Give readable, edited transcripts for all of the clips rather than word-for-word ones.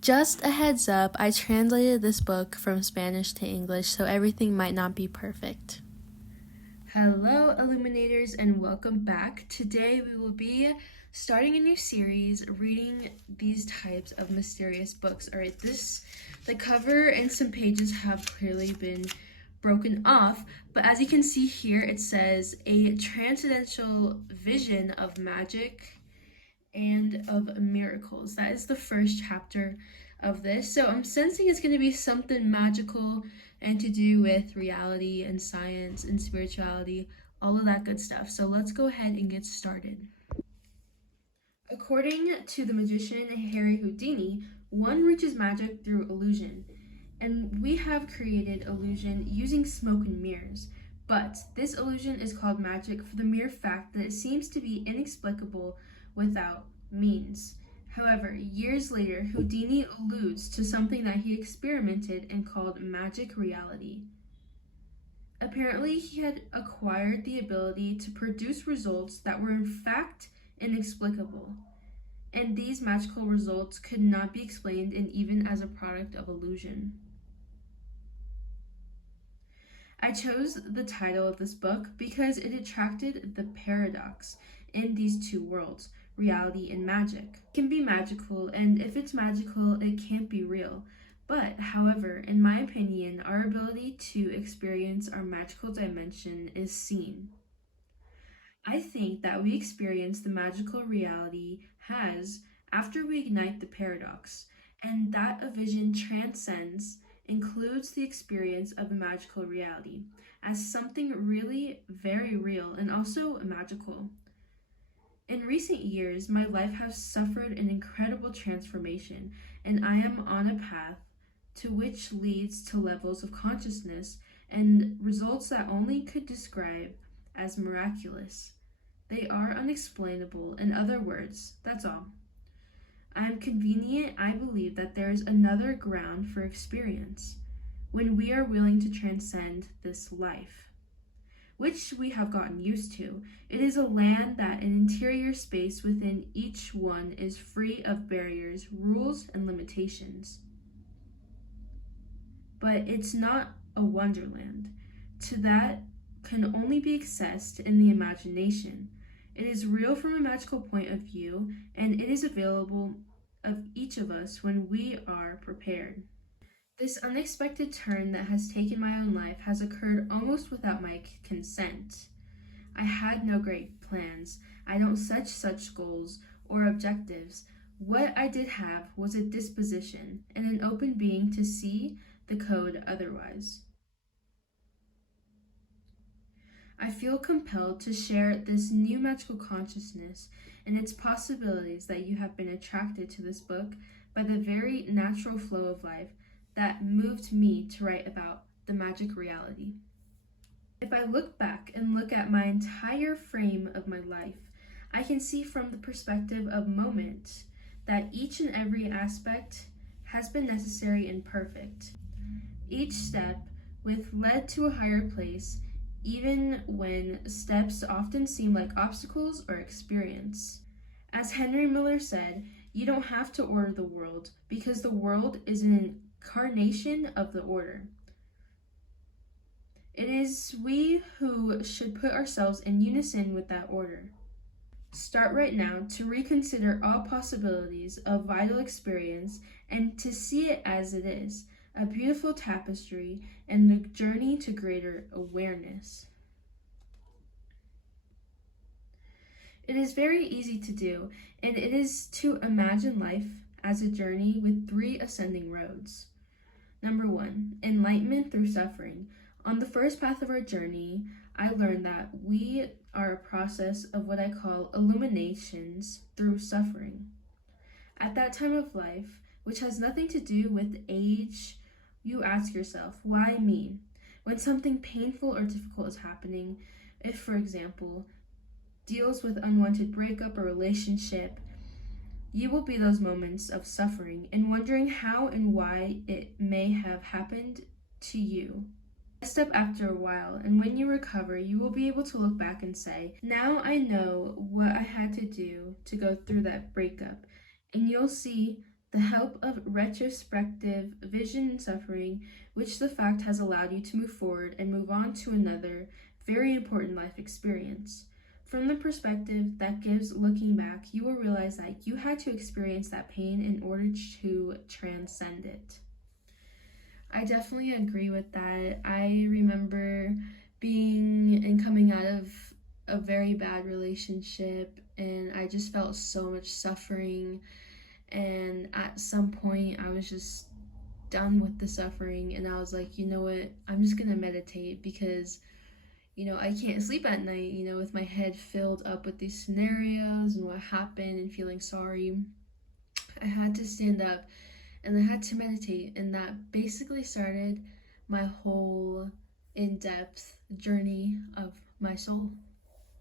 Just a heads up, I translated this book from Spanish to English, so everything might not be perfect. Hello, Illuminators, and welcome back. Today we will be starting a new series reading these types of mysterious books. All right, the cover and some pages have clearly been broken off, but as you can see here, it says a transcendental vision of magic and of miracles. That is the first chapter of this. So I'm sensing it's going to be something magical and to do with reality and science and spirituality, all of that good stuff. So let's go ahead and get started. According to the magician Harry Houdini, one reaches magic through illusion, and we have created illusion using smoke and mirrors. But this illusion is called magic for the mere fact that it seems to be inexplicable without means. However, years later, Houdini alludes to something that he experimented and called magic reality. Apparently, he had acquired the ability to produce results that were in fact inexplicable, and these magical results could not be explained and even as a product of illusion. I chose the title of this book because it attracted the paradox in these two worlds, reality and magic. It can be magical, and if it's magical, it can't be real. But, however, in my opinion, our ability to experience our magical dimension is seen. I think that we experience the magical reality has after we ignite the paradox, and that a vision transcends includes the experience of a magical reality as something really very real and also magical. In recent years, my life has suffered an incredible transformation, and I am on a path to which leads to levels of consciousness and results that only could describe as miraculous. They are unexplainable, in other words, that's all. I am convenient, I believe that there is another ground for experience when we are willing to transcend this life, which we have gotten used to. It is a land that an interior space within each one is free of barriers, rules, and limitations. But it's not a wonderland. To that can only be accessed in the imagination. It is real from a magical point of view, and it is available of each of us when we are prepared. This unexpected turn that has taken my own life has occurred almost without my consent. I had no great plans. I don't set such goals or objectives. What I did have was a disposition and an open being to see the code otherwise. I feel compelled to share this new magical consciousness and its possibilities that you have been attracted to this book by the very natural flow of life that moved me to write about the magic reality. If I look back and look at my entire frame of my life, I can see from the perspective of moment that each and every aspect has been necessary and perfect. Each step with led to a higher place, even when steps often seem like obstacles or experience. As Henry Miller said, you don't have to order the world because the world is an incarnation of the order. It is we who should put ourselves in unison with that order. Start right now to reconsider all possibilities of vital experience and to see it as it is, a beautiful tapestry and a journey to greater awareness. It is very easy to do, and it is to imagine life as a journey with 3 ascending roads. Number 1, enlightenment through suffering. On the first path of our journey, I learned that we are a process of what I call illuminations through suffering. At that time of life, which has nothing to do with age, you ask yourself, why me? When something painful or difficult is happening, if, for example, deals with unwanted breakup or relationship, you will be those moments of suffering and wondering how and why it may have happened to you. Step after a while, and when you recover, you will be able to look back and say, now I know what I had to do to go through that breakup, and you'll see The help of retrospective vision and suffering, which the fact has allowed you to move forward and move on to another very important life experience. From the perspective that gives looking back, you will realize that you had to experience that pain in order to transcend it. I definitely agree with that. I remember being and coming out of a very bad relationship, and I just felt so much suffering. And at some point, I was just done with the suffering, and I was like, you know what? I'm just gonna meditate because I can't sleep at night, with my head filled up with these scenarios and what happened and feeling sorry. I had to stand up and I had to meditate, and that basically started my whole in depth journey of my soul.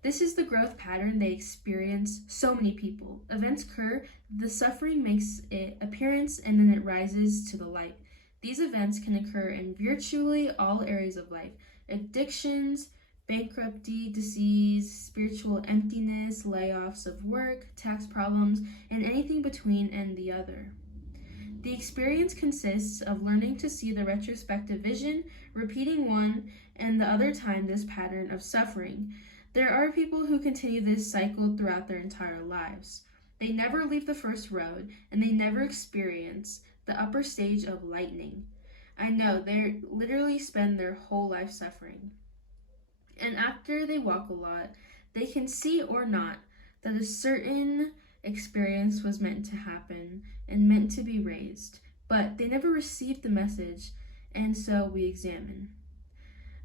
This is the growth pattern they experience so many people. Events occur, the suffering makes its appearance, and then it rises to the light. These events can occur in virtually all areas of life: addictions, bankruptcy, disease, spiritual emptiness, layoffs of work, tax problems, and anything between and the other. The experience consists of learning to see the retrospective vision, repeating one and the other time this pattern of suffering. There are people who continue this cycle throughout their entire lives. They never leave the first road, and they never experience the upper stage of lightning. I know, they literally spend their whole life suffering. And after they walk a lot, they can see or not that a certain experience was meant to happen and meant to be raised, but they never received the message, and so we examine.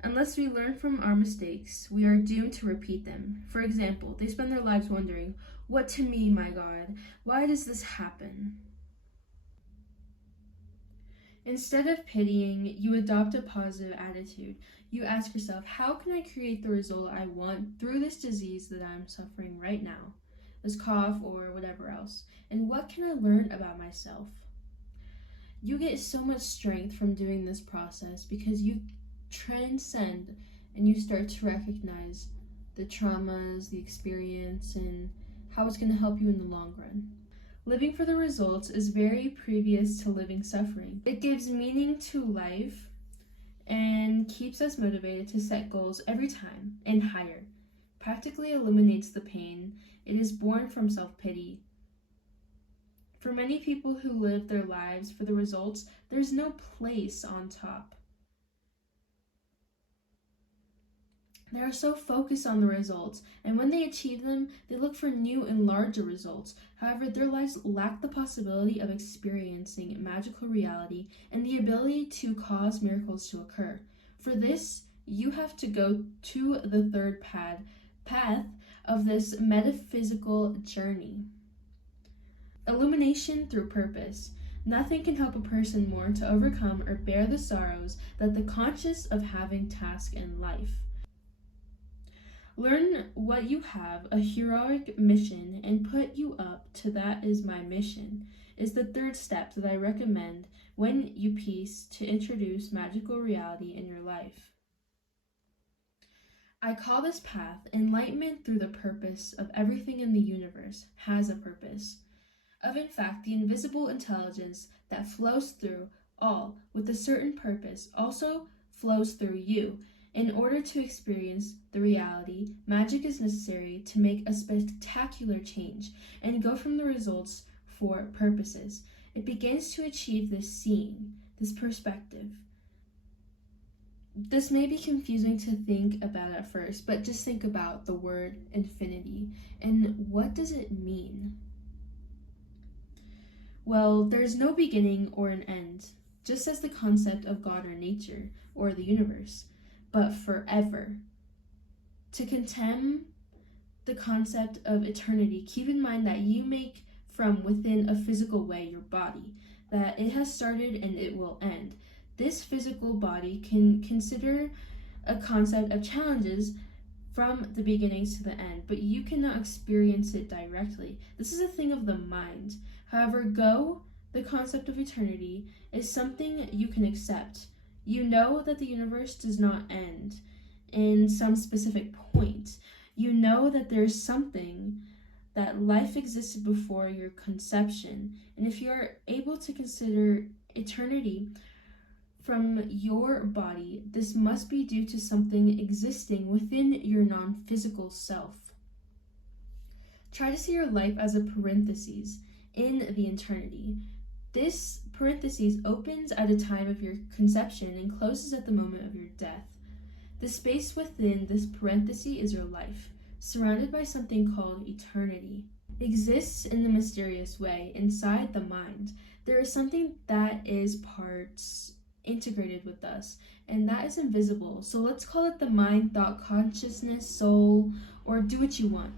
Unless we learn from our mistakes, we are doomed to repeat them. For example, they spend their lives wondering, what to me, my God? Why does this happen? Instead of pitying, you adopt a positive attitude. You ask yourself, how can I create the result I want through this disease that I'm suffering right now, this cough or whatever else? And what can I learn about myself? You get so much strength from doing this process because you transcend and you start to recognize the traumas, the experience, and how it's going to help you in the long run. Living for the results is very previous to living suffering. It gives meaning to life and keeps us motivated to set goals every time and higher. Practically eliminates the pain. It is born from self-pity. For many people who live their lives for the results, there's no place on top. They are so focused on the results, and when they achieve them, they look for new and larger results. However, their lives lack the possibility of experiencing magical reality and the ability to cause miracles to occur. For this, you have to go to the third path of this metaphysical journey. Illumination through purpose. Nothing can help a person more to overcome or bear the sorrows than the conscious of having task in life. Learn what you have, a heroic mission, and put you up to that is my mission, is the third step that I recommend when you piece to introduce magical reality in your life. I call this path enlightenment through the purpose of everything in the universe has a purpose. Of in fact, the invisible intelligence that flows through all with a certain purpose also flows through you. In order to experience the reality, magic is necessary to make a spectacular change and go from the results for purposes. It begins to achieve this seeing, this perspective. This may be confusing to think about at first, but just think about the word infinity and what does it mean? Well, there's no beginning or an end, just as the concept of God or nature or the universe, but forever. To contemn the concept of eternity, keep in mind that you make from within a physical way your body, that it has started and it will end. This physical body can consider a concept of challenges from the beginnings to the end, but you cannot experience it directly. This is a thing of the mind. However, the concept of eternity, is something you can accept. You know that the universe does not end in some specific point. You know that there's something that life existed before your conception. And if you're able to consider eternity from your body, this must be due to something existing within your non-physical self. Try to see your life as a parenthesis in the eternity. This parenthesis opens at a time of your conception and closes at the moment of your death. The space within this parenthesis is your life, surrounded by something called eternity. It exists in the mysterious way inside the mind. There is something that is parts integrated with us, and that is invisible. So let's call it the mind, thought, consciousness, soul, or do what you want.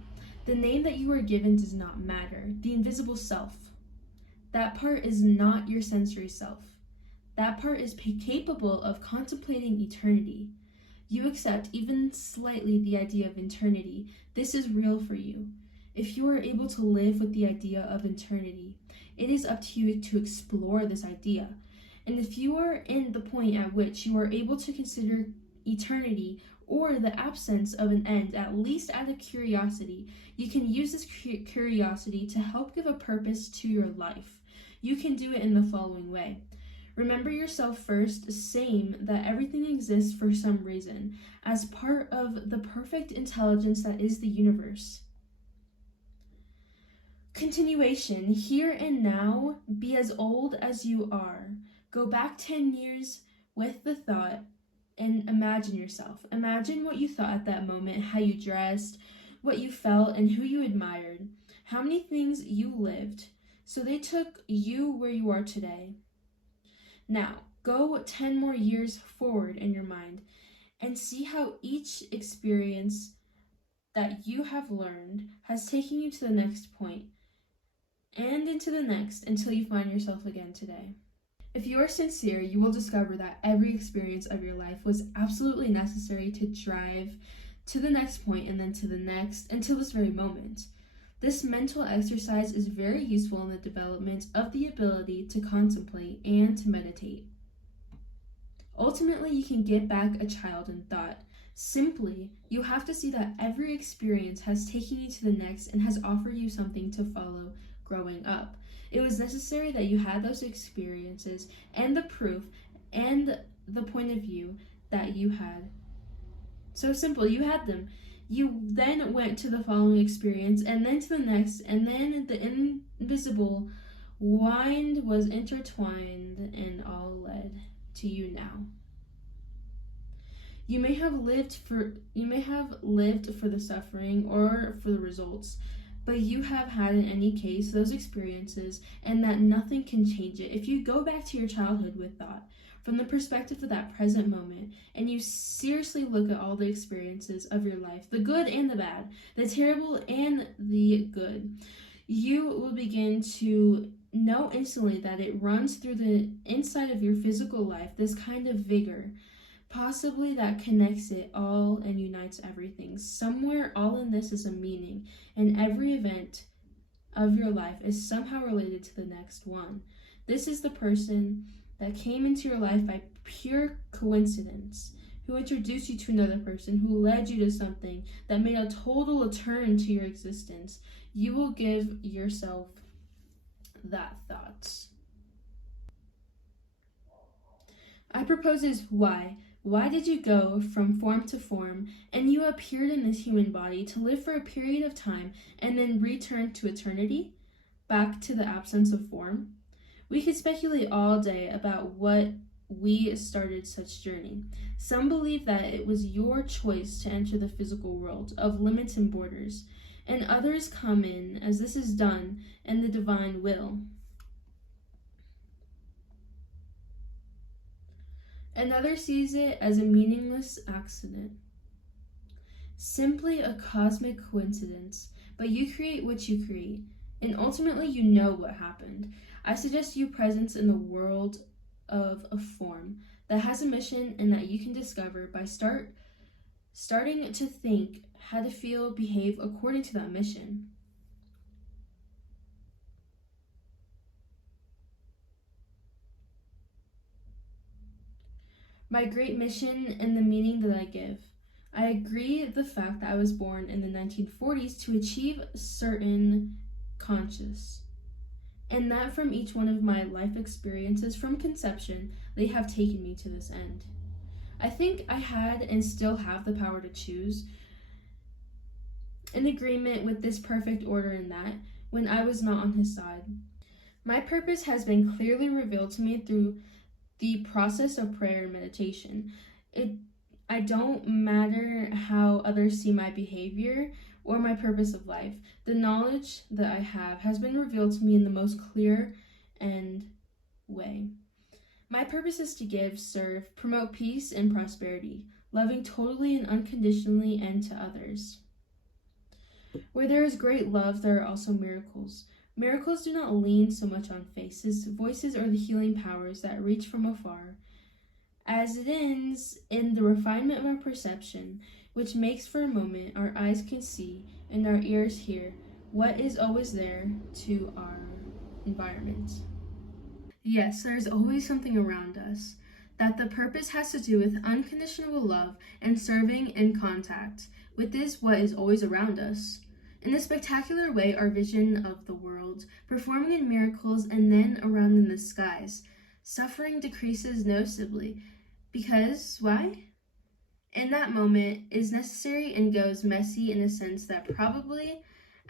The name that you are given does not matter. The invisible self. That part is not your sensory self. That part is capable of contemplating eternity. You accept even slightly the idea of eternity. This is real for you. If you are able to live with the idea of eternity, it is up to you to explore this idea. And if you are in the point at which you are able to consider eternity or the absence of an end, at least out of curiosity, you can use this curiosity to help give a purpose to your life. You can do it in the following way. Remember yourself first, same that everything exists for some reason, as part of the perfect intelligence that is the universe. Continuation, here and now, be as old as you are. Go back 10 years with the thought and imagine yourself. Imagine what you thought at that moment, how you dressed, what you felt, and who you admired, how many things you lived. So they took you where you are today. Now, go 10 more years forward in your mind and see how each experience that you have learned has taken you to the next point and into the next until you find yourself again today. If you are sincere, you will discover that every experience of your life was absolutely necessary to drive to the next point and then to the next until this very moment. This mental exercise is very useful in the development of the ability to contemplate and to meditate. Ultimately, you can get back a child in thought. Simply, you have to see that every experience has taken you to the next and has offered you something to follow growing up. It was necessary that you had those experiences and the proof and the point of view that you had. So simple, you had them. You then went to the following experience and then to the next, and then the invisible wind was intertwined and all led to you now. You may have lived for the suffering or for the results, but you have had in any case those experiences, and that nothing can change it. If you go back to your childhood with thought, from the perspective of that present moment, and you seriously look at all the experiences of your life, the good and the bad, the terrible and the good, you will begin to know instantly that it runs through the inside of your physical life, this kind of vigor, possibly that connects it all and unites everything. Somewhere all in this is a meaning, and every event of your life is somehow related to the next one. This is the person that came into your life by pure coincidence, who introduced you to another person, who led you to something that made a total turn to your existence. You will give yourself that thought. I propose is why. Why did you go from form to form, and you appeared in this human body to live for a period of time and then return to eternity, back to the absence of form? We could speculate all day about what we started such journey. Some believe that it was your choice to enter the physical world of limits and borders, and others come in as this is done in the divine will. Another sees it as a meaningless accident, simply a cosmic coincidence, but you create what you create, and ultimately you know what happened. I suggest you presence in the world of a form that has a mission and that you can discover by starting to think how to feel, behave according to that mission. My great mission and the meaning that I give. I agree the fact that I was born in the 1940s to achieve certain conscious, and that from each one of my life experiences from conception, they have taken me to this end. I think I had and still have the power to choose, in agreement with this perfect order in that, when I was not on his side. My purpose has been clearly revealed to me through the process of prayer and meditation. I don't matter how others see my behavior or my purpose of life. The knowledge that I have has been revealed to me in the most clear and way. My purpose is to give, serve, promote peace and prosperity, loving totally and unconditionally and to others. Where there is great love, there are also miracles. Miracles do not lean so much on faces, voices, or the healing powers that reach from afar, as it ends in the refinement of our perception, which makes for a moment our eyes can see and our ears hear what is always there to our environment. Yes, there's always something around us. That the purpose has to do with unconditional love and serving in contact with what is always around us. In a spectacular way, our vision of the world, performing in miracles and then around in the skies, suffering decreases noticeably. Because, why? In that moment is necessary and goes messy in a sense that probably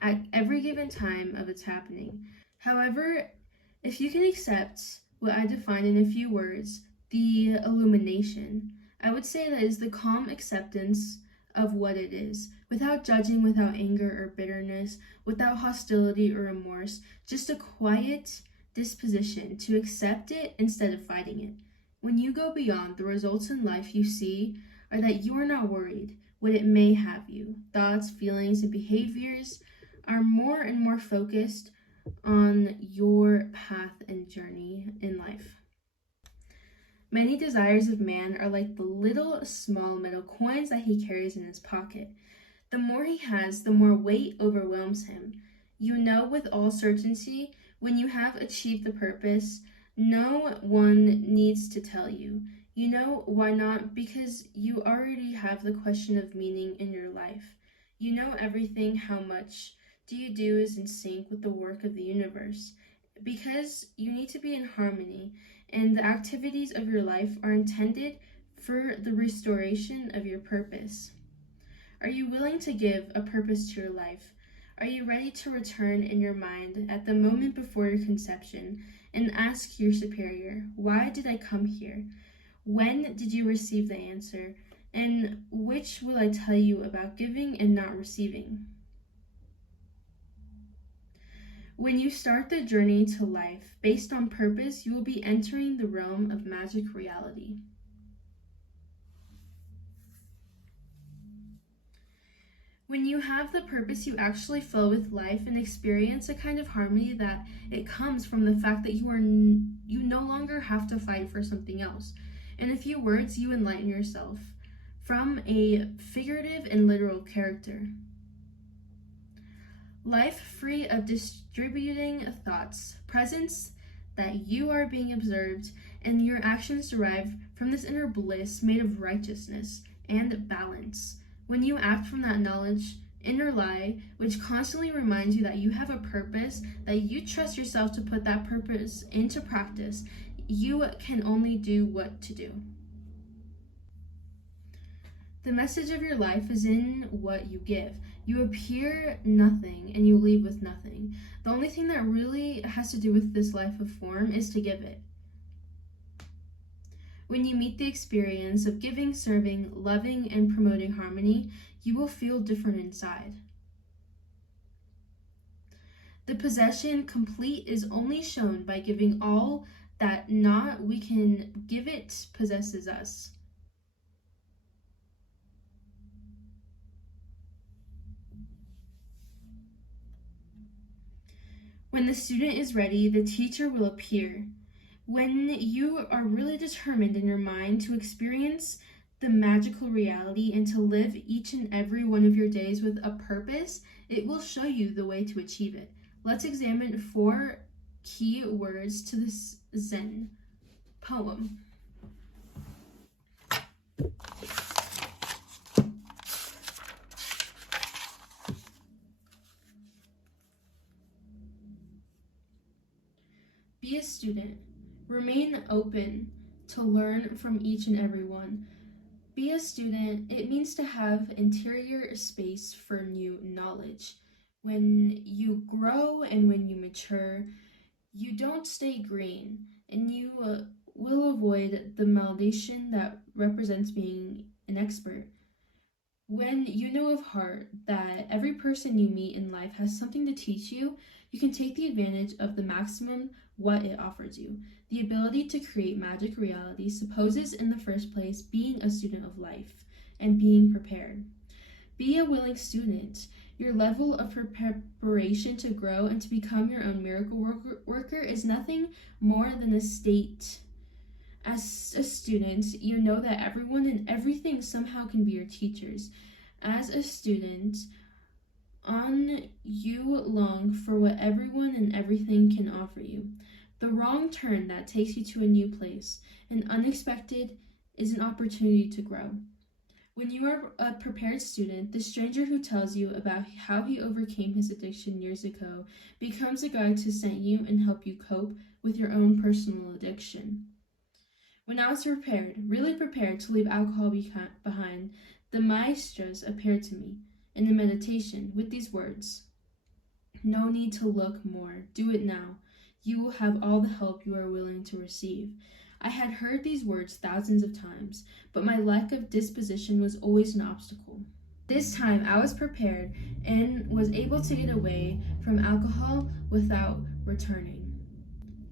at every given time of its happening. However, if you can accept what I defined in a few words, the illumination, I would say that is the calm acceptance of what it is, without judging, without anger or bitterness, without hostility or remorse, just a quiet disposition to accept it instead of fighting it. When you go beyond, the results in life you see are that you are not worried what it may have you. Thoughts, feelings, and behaviors are more and more focused on your path and journey in life. Many desires of man are like the little small metal coins that he carries in his pocket. The more he has, the more weight overwhelms him. You know with all certainty, when you have achieved the purpose, no one needs to tell you. You know why not? Because you already have the question of meaning in your life. You know everything. How much do you do is in sync with the work of the universe? Because you need to be in harmony, and the activities of your life are intended for the restoration of your purpose. Are you willing to give a purpose to your life? Are you ready to return in your mind at the moment before your conception and ask your superior, why did I come here? When did you receive the answer? And which will I tell you about giving and not receiving? When you start the journey to life based on purpose, you will be entering the realm of magic reality. When you have the purpose, you actually flow with life and experience a kind of harmony that it comes from the fact that you no longer have to fight for something else. In a few words, you enlighten yourself from a figurative and literal character. Life free of distributing thoughts, presence that you are being observed, and your actions derive from this inner bliss made of righteousness and balance. When you act from that knowledge, inner lie, which constantly reminds you that you have a purpose, that you trust yourself to put that purpose into practice, you can only do what to do. The message of your life is in what you give. You appear nothing and you leave with nothing. The only thing that really has to do with this life of form is to give it. When you meet the experience of giving, serving, loving, and promoting harmony, you will feel different inside. The possession complete is only shown by giving all that not we can give it possesses us. When the student is ready, the teacher will appear. When you are really determined in your mind to experience the magical reality and to live each and every one of your days with a purpose, it will show you the way to achieve it. Let's examine 4 key words to this Zen poem. Be a student. Remain open to learn from each and every one. Be a student, it means to have interior space for new knowledge. When you grow and when you mature, you don't stay green, and you will avoid the malediction that represents being an expert. When you know of heart that every person you meet in life has something to teach you, you can take the advantage of the maximum what it offers you. The ability to create magic reality supposes in the first place being a student of life and being prepared. Be a willing student. Your level of preparation to grow and to become your own miracle worker is nothing more than a state. As a student, you know that everyone and everything somehow can be your teachers. As a student, on you long for what everyone and everything can offer you. The wrong turn that takes you to a new place, an unexpected, is an opportunity to grow. When you are a prepared student, the stranger who tells you about how he overcame his addiction years ago becomes a guide to send you and help you cope with your own personal addiction. When I was prepared, really prepared to leave alcohol behind, the maestros appeared to me in a meditation with these words: "No need to look more. Do it now. You will have all the help you are willing to receive." I had heard these words thousands of times, but my lack of disposition was always an obstacle. This time I was prepared and was able to get away from alcohol without returning.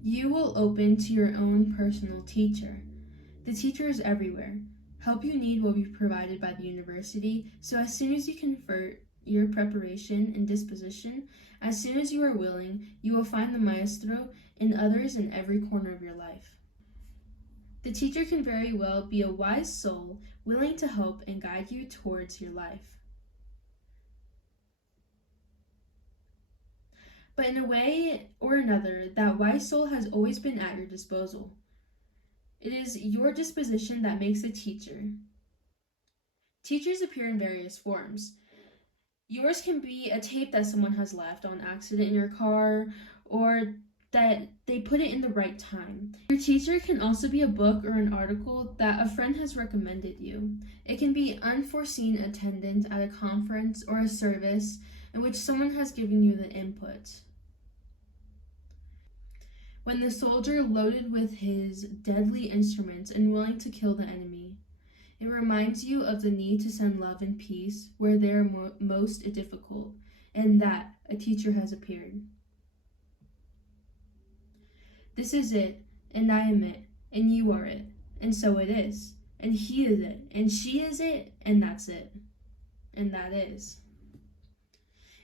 You will open to your own personal teacher. The teacher is everywhere. Help you need will be provided by the university, so as soon as you convert your preparation and disposition, as soon as you are willing, you will find the maestro and others in every corner of your life. The teacher can very well be a wise soul willing to help and guide you towards your life. But in a way or another, that wise soul has always been at your disposal. It is your disposition that makes a teacher. Teachers appear in various forms. Yours can be a tape that someone has left on accident in your car, or that they put it in the right time. Your teacher can also be a book or an article that a friend has recommended you. It can be unforeseen attendance at a conference or a service in which someone has given you the input. When the soldier loaded with his deadly instruments and willing to kill the enemy, it reminds you of the need to send love and peace where they are most difficult, and that a teacher has appeared. This is it, and I am it, and you are it, and so it is, and he is it, and she is it, and that's it, and that is.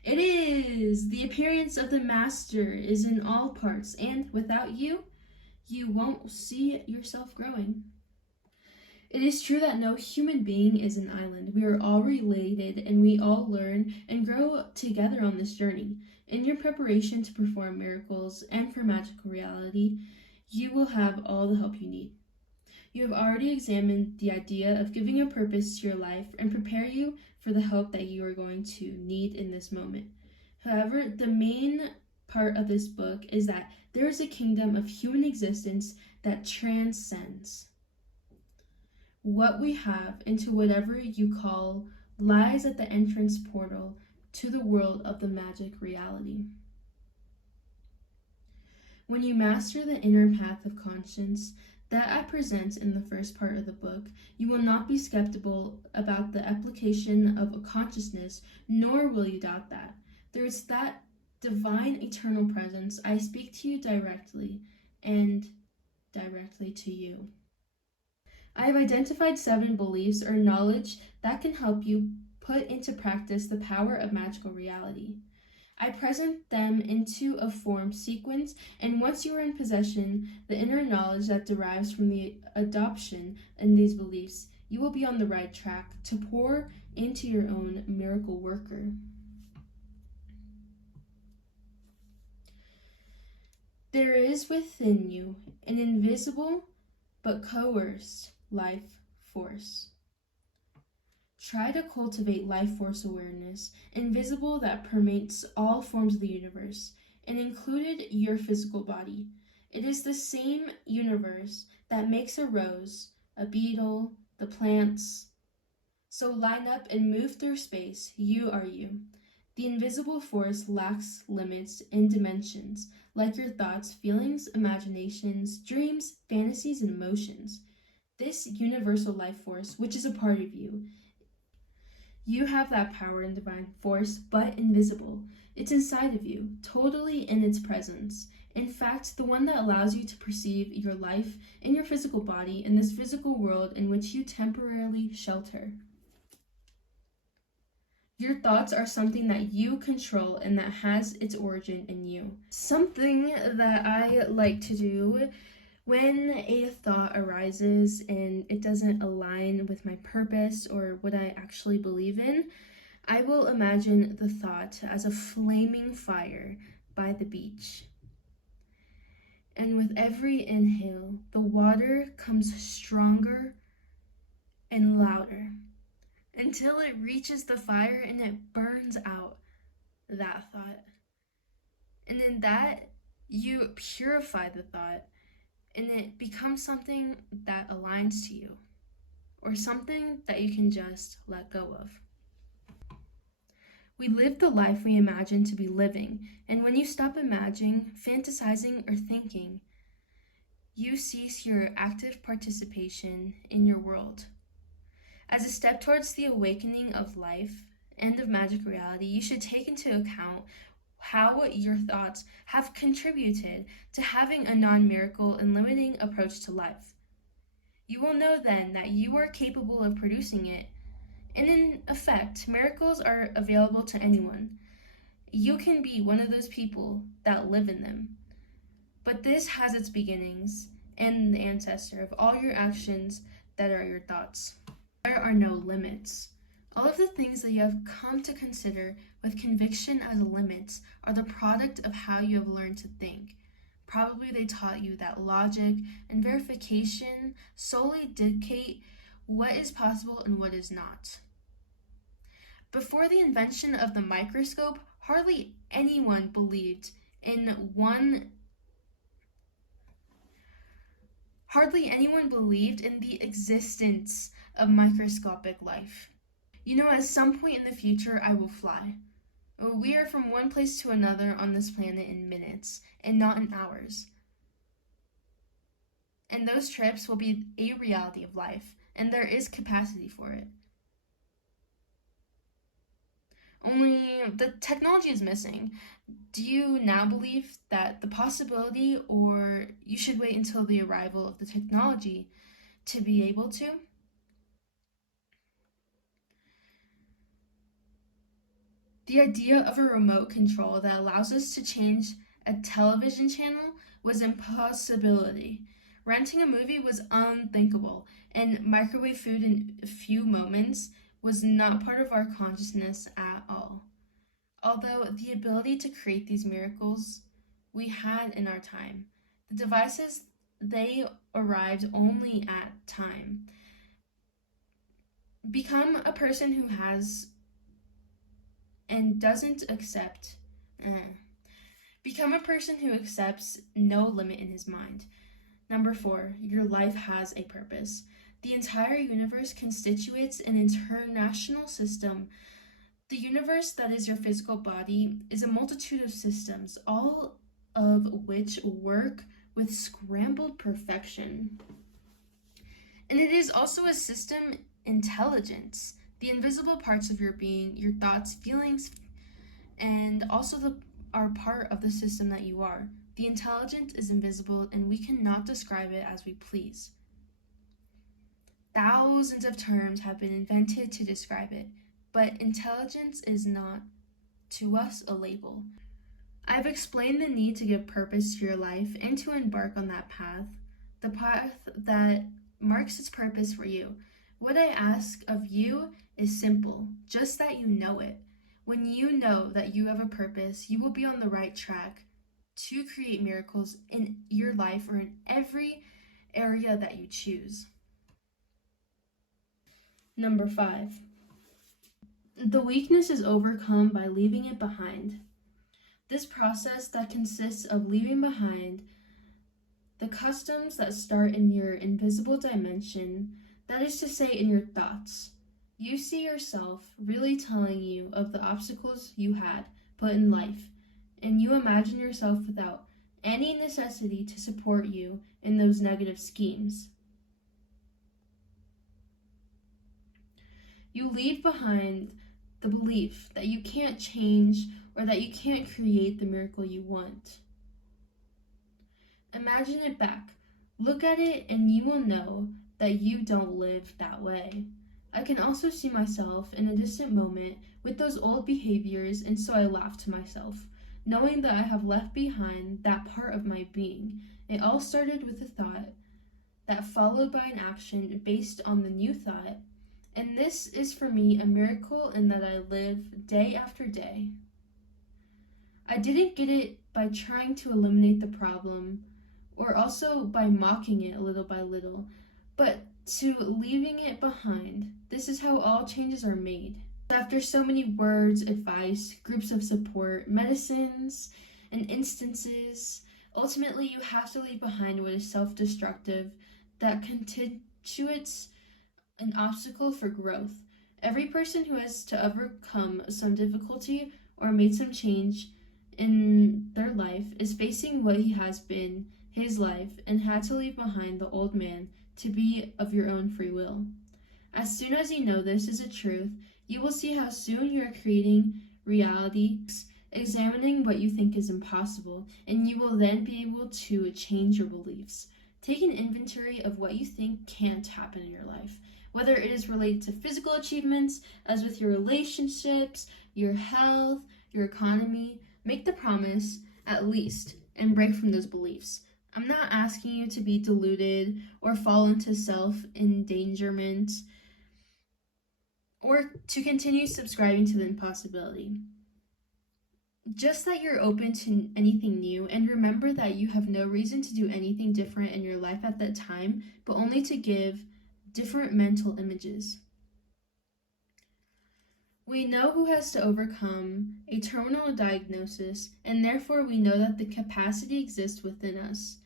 It is! The appearance of the Master is in all parts, and without you, you won't see yourself growing. It is true that no human being is an island. We are all related, and we all learn and grow together on this journey. In your preparation to perform miracles and for magical reality, you will have all the help you need. You have already examined the idea of giving a purpose to your life and prepare you for the help that you are going to need in this moment. However, the main part of this book is that there is a kingdom of human existence that transcends what we have into whatever you call lies at the entrance portal to the world of the magic reality. When you master the inner path of conscience that I present in the first part of the book, you will not be skeptical about the application of a consciousness, nor will you doubt that. There is that divine eternal presence. I speak to you directly and directly to you. I have identified 7 beliefs or knowledge that can help you put into practice the power of magical reality. I present them into a form sequence, and once you are in possession, the inner knowledge that derives from the adoption in these beliefs, you will be on the right track to pour into your own miracle worker. There is within you an invisible but coerced life force. Try to cultivate life force awareness, invisible, that permeates all forms of the universe, and included your physical body. It is the same universe that makes a rose, a beetle, the plants. So line up and move through space. You are you. The invisible force lacks limits and dimensions, like your thoughts, feelings, imaginations, dreams, fantasies, and emotions. This universal life force, which is a part of you, you have that power and divine force, but invisible. It's inside of you, totally in its presence. In fact, the one that allows you to perceive your life in your physical body in this physical world in which you temporarily shelter. Your thoughts are something that you control and that has its origin in you. Something that I like to do when a thought arises and it doesn't align with my purpose or what I actually believe in, I will imagine the thought as a flaming fire by the beach. And with every inhale, the water comes stronger and louder until it reaches the fire and it burns out that thought. And in that, you purify the thought and it becomes something that aligns to you or something that you can just let go of. We live the life we imagine to be living, and when you stop imagining, fantasizing, or thinking, you cease your active participation in your world. As a step towards the awakening of life and of magic reality, you should take into account how your thoughts have contributed to having a non-miracle and limiting approach to life. You will know then that you are capable of producing it, and in effect, miracles are available to anyone. You can be one of those people that live in them. But this has its beginnings and the ancestor of all your actions that are your thoughts. There are no limits. All of the things that you have come to consider with conviction as limits are the product of how you have learned to think. Probably they taught you that logic and verification solely dictate what is possible and what is not. Before the invention of the microscope, hardly anyone believed in the existence of microscopic life. You know, at some point in the future, I will fly. We are from one place to another on this planet in minutes, and not in hours. And those trips will be a reality of life, and there is capacity for it. Only the technology is missing. Do you now believe that the possibility, or you should wait until the arrival of the technology to be able to? The idea of a remote control that allows us to change a television channel was impossibility. Renting a movie was unthinkable, and microwave food in a few moments was not part of our consciousness at all. Although the ability to create these miracles we had in our time, the devices, they arrived only at time. Become a person who has and doesn't accept. Become a person who accepts no limit in his mind. Number 4, your life has a purpose. The entire universe constitutes an international system. The universe that is your physical body is a multitude of systems, all of which work with scrambled perfection. And it is also a system intelligence. The invisible parts of your being, your thoughts, feelings, and also are part of the system that you are. The intelligence is invisible, and we cannot describe it as we please. Thousands of terms have been invented to describe it, but intelligence is not, to us, a label. I've explained the need to give purpose to your life and to embark on that path, the path that marks its purpose for you. What I ask of you is simple, just that you know it. When you know that you have a purpose, you will be on the right track to create miracles in your life or in every area that you choose. Number 5. The weakness is overcome by leaving it behind. This process that consists of leaving behind the customs that start in your invisible dimension, that is to say, in your thoughts. You see yourself really telling you of the obstacles you had put in life, and you imagine yourself without any necessity to support you in those negative schemes. You leave behind the belief that you can't change or that you can't create the miracle you want. Imagine it back. Look at it and you will know that you don't live that way. I can also see myself in a distant moment with those old behaviors, and so I laugh to myself, knowing that I have left behind that part of my being. It all started with a thought that followed by an action based on the new thought, and this is for me a miracle in that I live day after day. I didn't get it by trying to eliminate the problem, or also by mocking it little by little, but to leaving it behind. This is how all changes are made. After so many words, advice, groups of support, medicines, and instances, ultimately you have to leave behind what is self-destructive that constitutes an obstacle for growth. Every person who has to overcome some difficulty or made some change in their life is facing what he has been his life and had to leave behind the old man to be of your own free will. As soon as you know this is a truth, you will see how soon you are creating reality, examining what you think is impossible, and you will then be able to change your beliefs. Take an inventory of what you think can't happen in your life, whether it is related to physical achievements, as with your relationships, your health, your economy. Make the promise, at least, and break from those beliefs. I'm not asking you to be deluded or fall into self-endangerment or to continue subscribing to the impossibility. Just that you're open to anything new, and remember that you have no reason to do anything different in your life at that time, but only to give different mental images. We know who has to overcome a terminal diagnosis, and therefore we know that the capacity exists within us.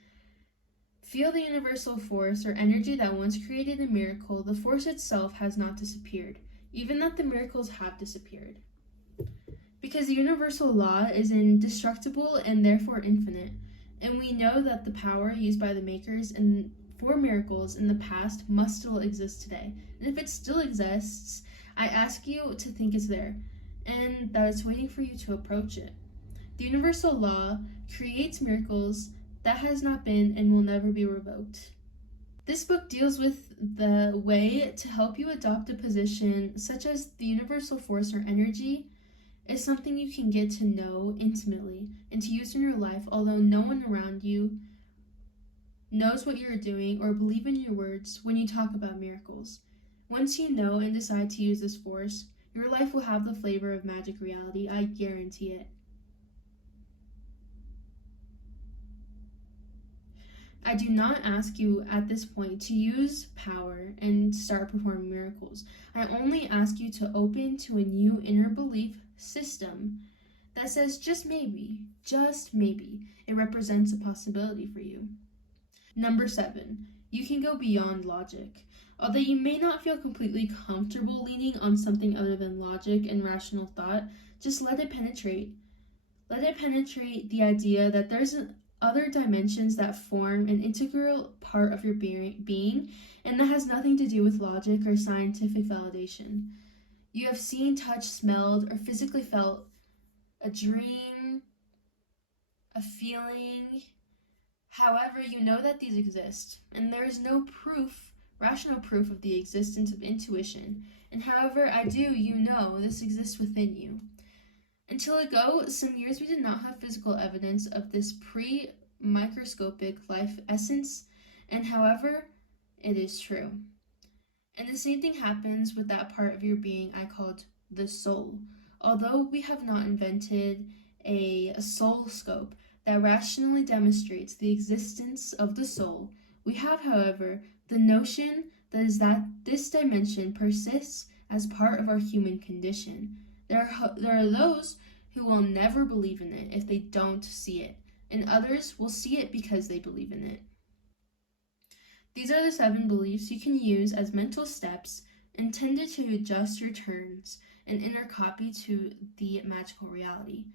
Feel the universal force or energy that once created a miracle. The force itself has not disappeared, even that the miracles have disappeared. Because the universal law is indestructible and therefore infinite, and we know that the power used by the makers and for miracles in the past must still exist today. And if it still exists, I ask you to think it's there, and that it's waiting for you to approach it. The universal law creates miracles that has not been and will never be revoked. This book deals with the way to help you adopt a position such as the universal force or energy is something you can get to know intimately and to use in your life, although no one around you knows what you're doing or believe in your words when you talk about miracles. Once you know and decide to use this force, your life will have the flavor of magic reality. I guarantee it. I do not ask you at this point to use power and start performing miracles. I only ask you to open to a new inner belief system that says just maybe, it represents a possibility for you. Number 7, you can go beyond logic. Although you may not feel completely comfortable leaning on something other than logic and rational thought, just let it penetrate. Let it penetrate the idea that there's other dimensions that form an integral part of your being, and that has nothing to do with logic or scientific validation. You have seen, touched, smelled, or physically felt a dream, a feeling. However, you know that these exist, and there is no rational proof of the existence of intuition. And however you know this exists within you. Until ago, some years we did not have physical evidence of this pre-microscopic life essence, and however, it is true. And the same thing happens with that part of your being I called the soul. Although we have not invented a soul scope that rationally demonstrates the existence of the soul, we have, however, the notion that this dimension persists as part of our human condition. There are those who will never believe in it if they don't see it, and others will see it because they believe in it. These are the 7 beliefs you can use as mental steps intended to adjust your turns and inner copy to the magical reality.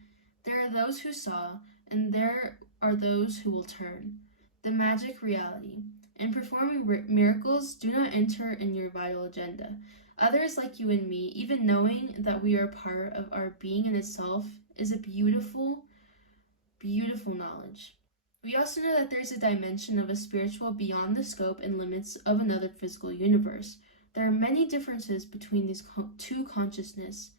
There are those who saw, and there are those who will turn. The magic reality. And performing miracles do not enter in your vital agenda. Others like you and me, even knowing that we are part of our being in itself, is a beautiful, beautiful knowledge. We also know that there's a dimension of a spiritual beyond the scope and limits of another physical universe. There are many differences between these two consciousness.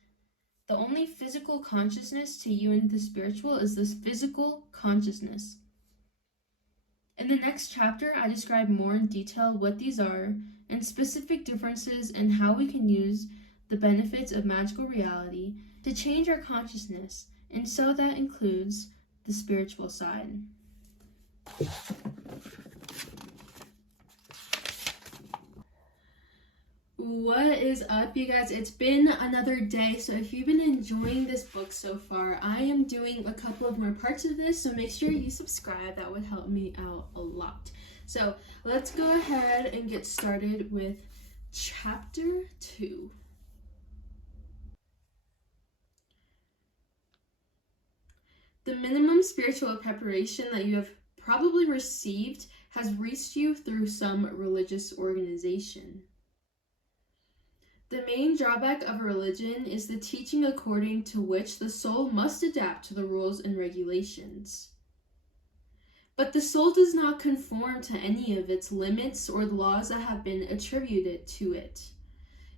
The only physical consciousness to you and the spiritual is this physical consciousness. In the next chapter, I describe more in detail what these are and specific differences and how we can use the benefits of magical reality to change our consciousness, and so that includes the spiritual side. What is up, you guys? It's been another day, so if you've been enjoying this book so far, I am doing a couple of more parts of this, so make sure you subscribe. That would help me out a lot. So let's go ahead and get started with chapter 2. The minimum spiritual preparation that you have probably received has reached you through some religious organization. The main drawback of a religion is the teaching according to which the soul must adapt to the rules and regulations. But the soul does not conform to any of its limits or the laws that have been attributed to it.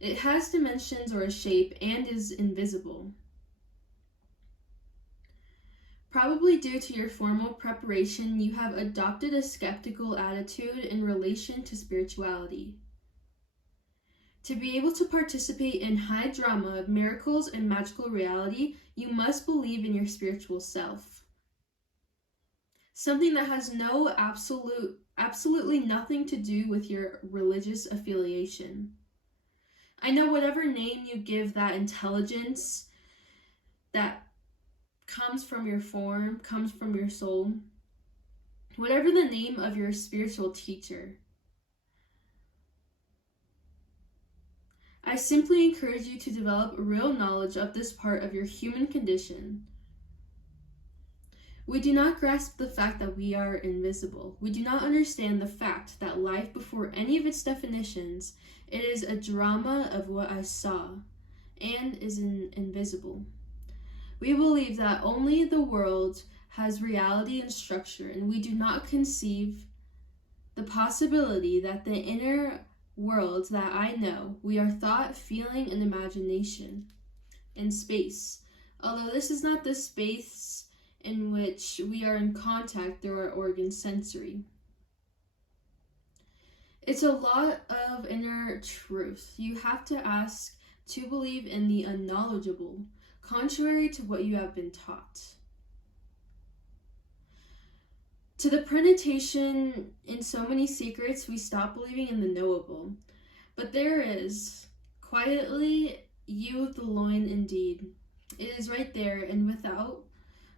It has dimensions or a shape and is invisible. Probably due to your formal preparation, you have adopted a skeptical attitude in relation to spirituality. To be able to participate in high drama of miracles and magical reality, you must believe in your spiritual self. Something that has absolutely nothing to do with your religious affiliation. I know whatever name you give that intelligence that comes from your form, comes from your soul, whatever the name of your spiritual teacher, I simply encourage you to develop real knowledge of this part of your human condition. We do not grasp the fact that we are invisible. We do not understand the fact that life, before any of its definitions, it is a drama of what I saw and is invisible. We believe that only the world has reality and structure, and we do not conceive the possibility that the inner world that I know, we are thought, feeling, and imagination, and space. Although this is not the space in which we are in contact through our organ sensory. It's a lot of inner truth. You have to ask to believe in the unknowledgeable, contrary to what you have been taught. To the presentation in so many secrets, we stop believing in the knowable. But there is, quietly, you the loin indeed. It is right there and without.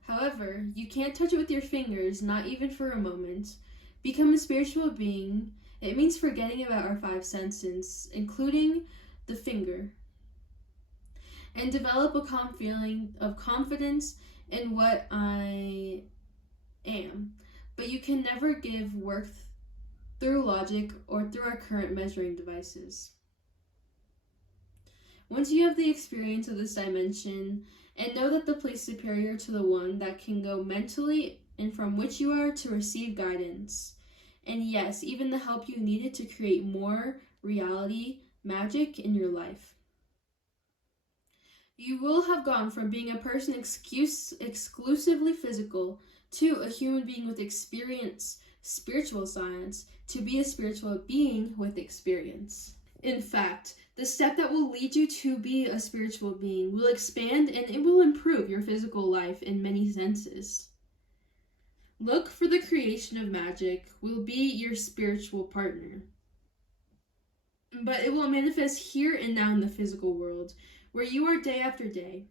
However, you can't touch it with your fingers, not even for a moment. Become a spiritual being. It means forgetting about our 5 senses, including the finger. And develop a calm feeling of confidence in what I am. But you can never give worth through logic or through our current measuring devices. Once you have the experience of this dimension and know that the place superior to the one that can go mentally and from which you are to receive guidance, and yes, even the help you needed to create more reality, magic in your life. You will have gone from being a person exclusively physical to a human being with experience, spiritual science, to be a spiritual being with experience. In fact, the step that will lead you to be a spiritual being will expand and it will improve your physical life in many senses. Look for the creation of magic will be your spiritual partner. But it will manifest here and now in the physical world, where you are day after day.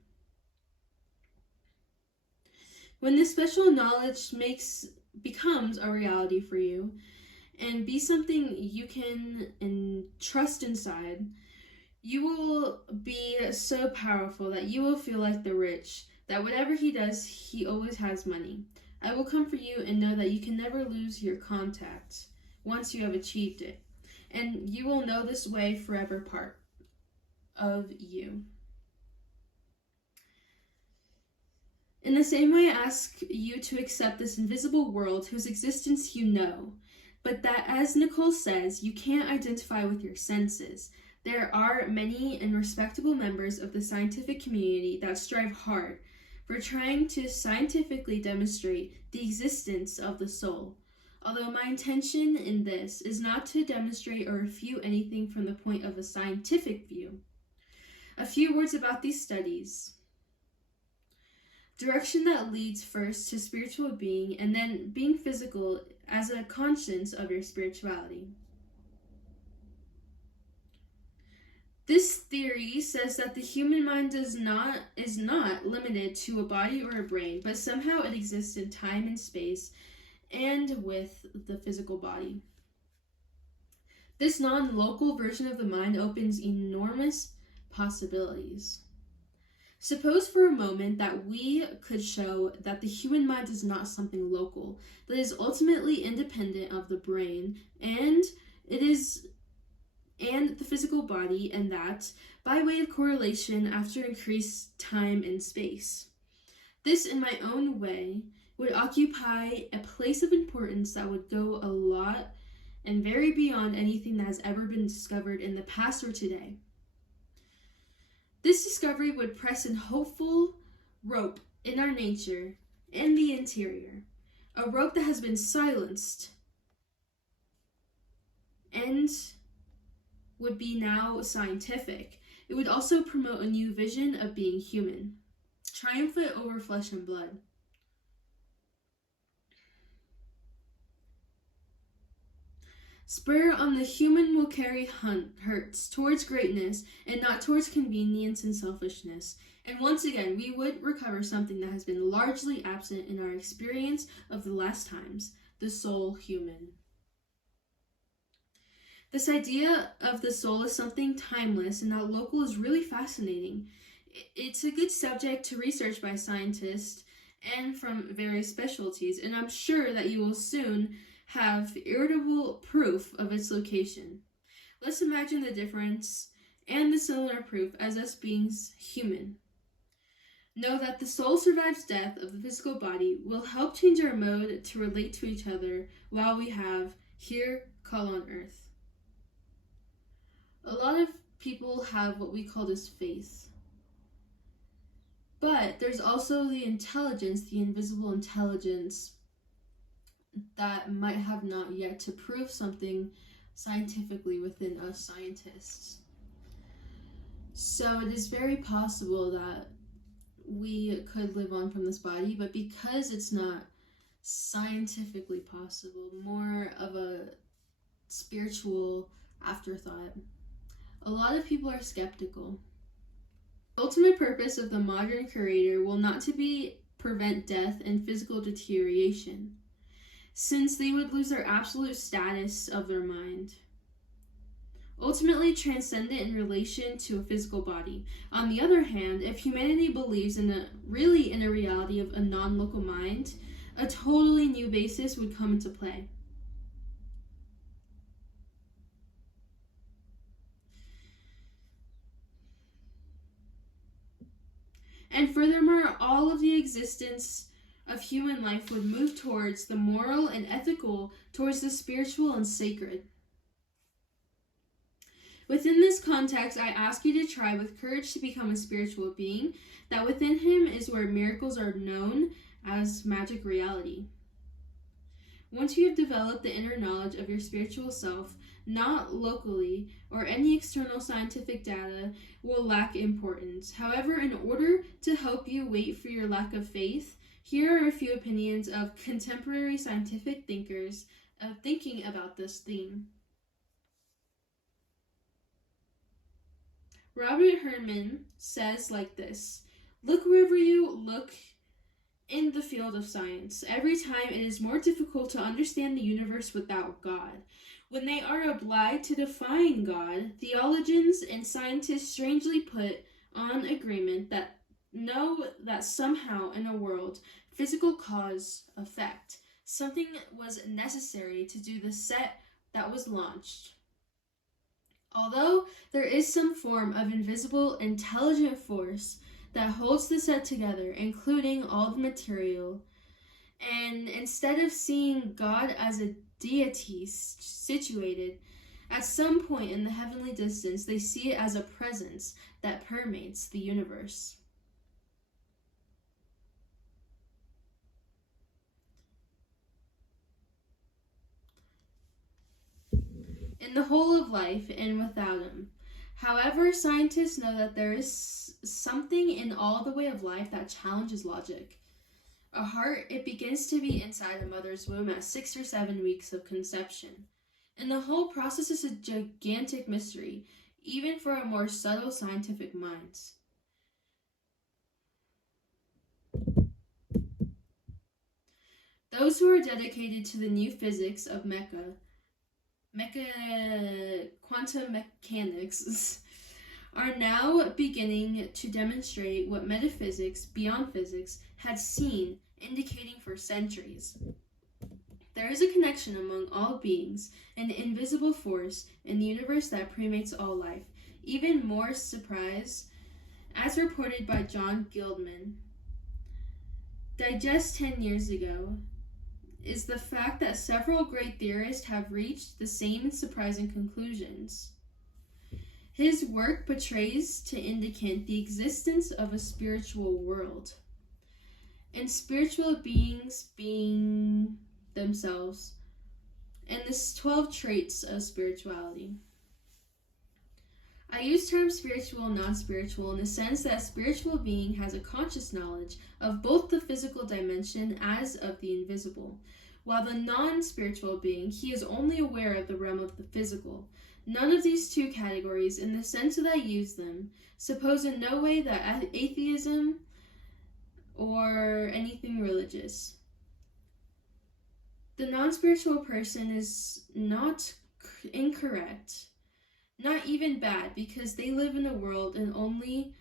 When this special knowledge becomes a reality for you, and be something you can trust inside, you will be so powerful that you will feel like the rich, that whatever he does, he always has money. I will come for you and know that you can never lose your contact once you have achieved it. And you will know this way forever part of you. In the same way, I ask you to accept this invisible world whose existence you know, but that, as Nicole says, you can't identify with your senses. There are many and respectable members of the scientific community that strive hard for trying to scientifically demonstrate the existence of the soul. Although my intention in this is not to demonstrate or refute anything from the point of a scientific view. A few words about these studies. Direction that leads first to spiritual being and then being physical as a conscience of your spirituality. This theory says that the human mind is not limited to a body or a brain, but somehow it exists in time and space and with the physical body. This non-local version of the mind opens enormous possibilities. Suppose for a moment that we could show that the human mind is not something local, that is ultimately independent of the brain and the physical body, and that, by way of correlation, after increased time and space. This, in my own way, would occupy a place of importance that would go a lot and very beyond anything that has ever been discovered in the past or today. This discovery would press a hopeful rope in our nature, in the interior, a rope that has been silenced and would be now scientific. It would also promote a new vision of being human, triumphant over flesh and blood. Spur on the human will carry hurts towards greatness and not towards convenience and selfishness. And once again, we would recover something that has been largely absent in our experience of the last times, the soul human. This idea of the soul as something timeless and not local is really fascinating. It's a good subject to research by scientists and from various specialties, and I'm sure that you will soon have irritable proof of its location. Let's imagine the difference and the similar proof as us being human. Know that the soul survives death of the physical body will help change our mode to relate to each other while we have here call on earth. A lot of people have what we call this faith. But there's also the intelligence, the invisible intelligence that might have not yet to prove something scientifically within us scientists. So it is very possible that we could live on from this body, but because it's not scientifically possible, more of a spiritual afterthought, a lot of people are skeptical. The ultimate purpose of the modern curator will not to be prevent death and physical deterioration, since they would lose their absolute status of their mind, ultimately transcendent in relation to a physical body. On the other hand, if humanity believes in a reality of a non-local mind, a totally new basis would come into play. And furthermore, all of the existence of human life would move towards the moral and ethical, towards the spiritual and sacred. Within this context, I ask you to try with courage to become a spiritual being, that within him is where miracles are known as magic reality. Once you have developed the inner knowledge of your spiritual self, not locally or any external scientific data will lack importance. However, in order to help you wait for your lack of faith, here are a few opinions of contemporary scientific thinkers thinking about this theme. Robert Herman says like this: look wherever you look in the field of science. Every time it is more difficult to understand the universe without God. When they are obliged to define God, theologians and scientists strangely put on agreement that know that somehow in a world, physical cause effect, something was necessary to do the set that was launched. Although there is some form of invisible, intelligent force that holds the set together, including all the material, and instead of seeing God as a deity situated at some point in the heavenly distance, they see it as a presence that permeates the universe. In the whole of life and without him. However, scientists know that there is something in all the way of life that challenges logic. A heart, it begins to beat inside a mother's womb at 6 or 7 weeks of conception. And the whole process is a gigantic mystery, even for a more subtle scientific minds. Those who are dedicated to the new physics of quantum mechanics, are now beginning to demonstrate what metaphysics, beyond physics, had seen, indicating for centuries. There is a connection among all beings, an invisible force in the universe that permeates all life. Even more surprise, as reported by John Gilman, digest 10 years ago, is the fact that several great theorists have reached the same surprising conclusions. His work portrays to indicate the existence of a spiritual world, and spiritual beings being themselves, and the 12 traits of spirituality. I use terms spiritual and non-spiritual in the sense that a spiritual being has a conscious knowledge of both the physical dimension as of the invisible, while the non-spiritual being, he is only aware of the realm of the physical. None of these two categories, in the sense that I use them, suppose in no way that atheism or anything religious. The non-spiritual person is not incorrect, not even bad, because they live in a world and only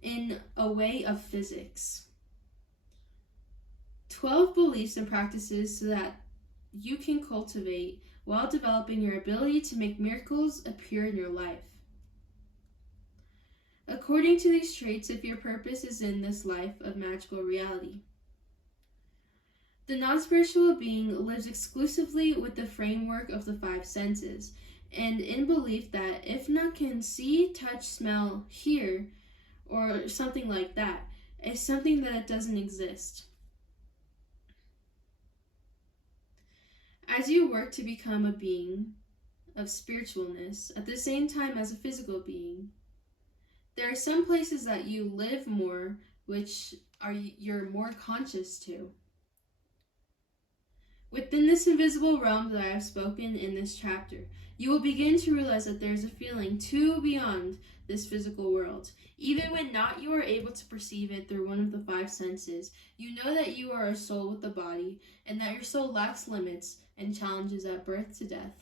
in a way of physics. 12 beliefs and practices so that you can cultivate while developing your ability to make miracles appear in your life. According to these traits, if your purpose is in this life of magical reality. The non-spiritual being lives exclusively with the framework of the 5 senses, and in belief that if none can see, touch, smell, hear, or something like that, it's something that doesn't exist. As you work to become a being of spiritualness at the same time as a physical being, there are some places that you live more which you're more conscious to. Within this invisible realm that I have spoken in this chapter, you will begin to realize that there is a feeling too beyond this physical world. Even when not you are able to perceive it through one of the 5 senses, you know that you are a soul with a body, and that your soul lacks limits and challenges at birth to death.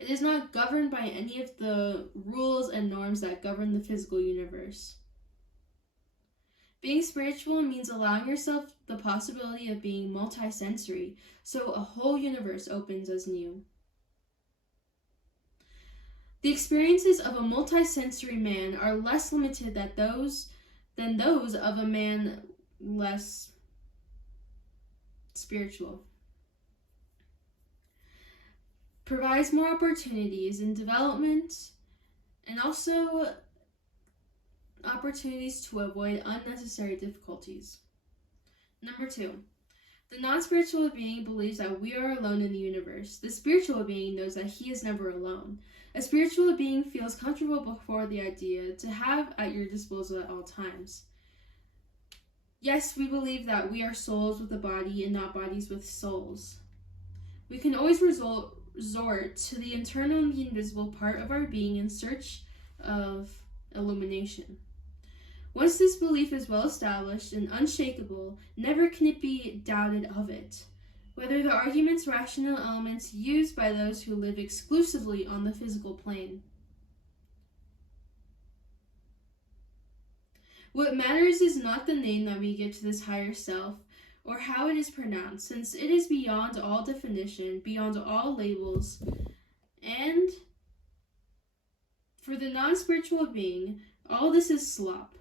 It is not governed by any of the rules and norms that govern the physical universe. Being spiritual means allowing yourself the possibility of being multisensory, so a whole universe opens as new. The experiences of a multisensory man are less limited than those of a man less spiritual. Provides more opportunities in development and also opportunities to avoid unnecessary difficulties. Number 2, the non-spiritual being believes that we are alone in the universe. The spiritual being knows that he is never alone. A spiritual being feels comfortable before the idea to have at your disposal at all times. Yes, we believe that we are souls with a body and not bodies with souls. We can always resort to the internal and the invisible part of our being in search of illumination. Once this belief is well established and unshakable, never can it be doubted of it, whether the argument's rational elements used by those who live exclusively on the physical plane. What matters is not the name that we give to this higher self, or how it is pronounced, since it is beyond all definition, beyond all labels, and for the non-spiritual being, all this is slop.